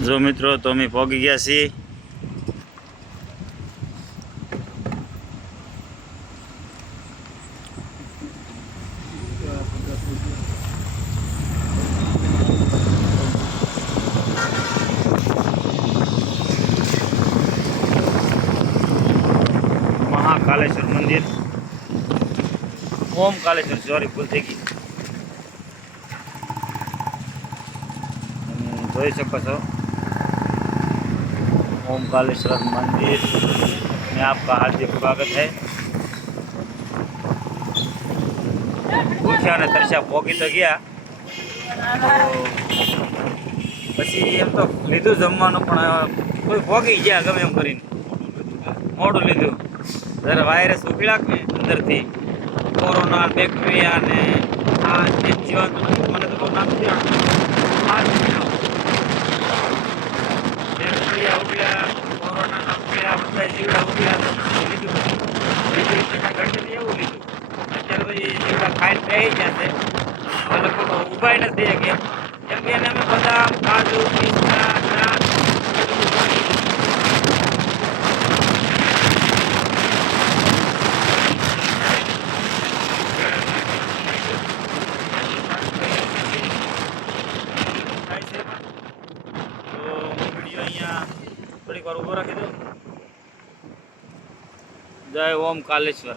જો મિત્રો તો અમે પહોંચી ગયા છીએ મહાકાલેશ્વર મંદિર ઓમ કાલેશ્વર સોરી ભૂલ થઈ ગઈ તમે જોઈ શકો છો ओम कालेश्वर मंदिर में आपका हार्दिक स्वागत है ભૂખ્યા અને તરસ્યા પોગી તો ગયા તો પછી એમ તો લીધું જમવાનું પણ કોઈ પોગી ગયા ગમે એમ કરીને મોડું લીધું જ્યારે વાયરસ ઉકળાક ને અંદરથી કોરોના બેક્ટેરિયા ને બેક્ટેરિયા ઉકળ્યા કોરોના ઉકળ્યા બધા જીવડા ઉકળ્યા તો લીધું લીધું ટકા ઘટી એવું લીધું અત્યારે તો એ જીવડા ખાઈને બેસી ગયા છે હવે લગભગ ઊભા ય નથી થઈ ગયા કેમ કે એને અમે બદામ કાજુ પિસ્તા દ્રાક્ષ બધું ઉગાડી દીધું. થાય છે તો હું વિડીયો અહીંયા થોડીક વાર ઊભો રાખી દો. જય ઓમ કાલેશ્વર.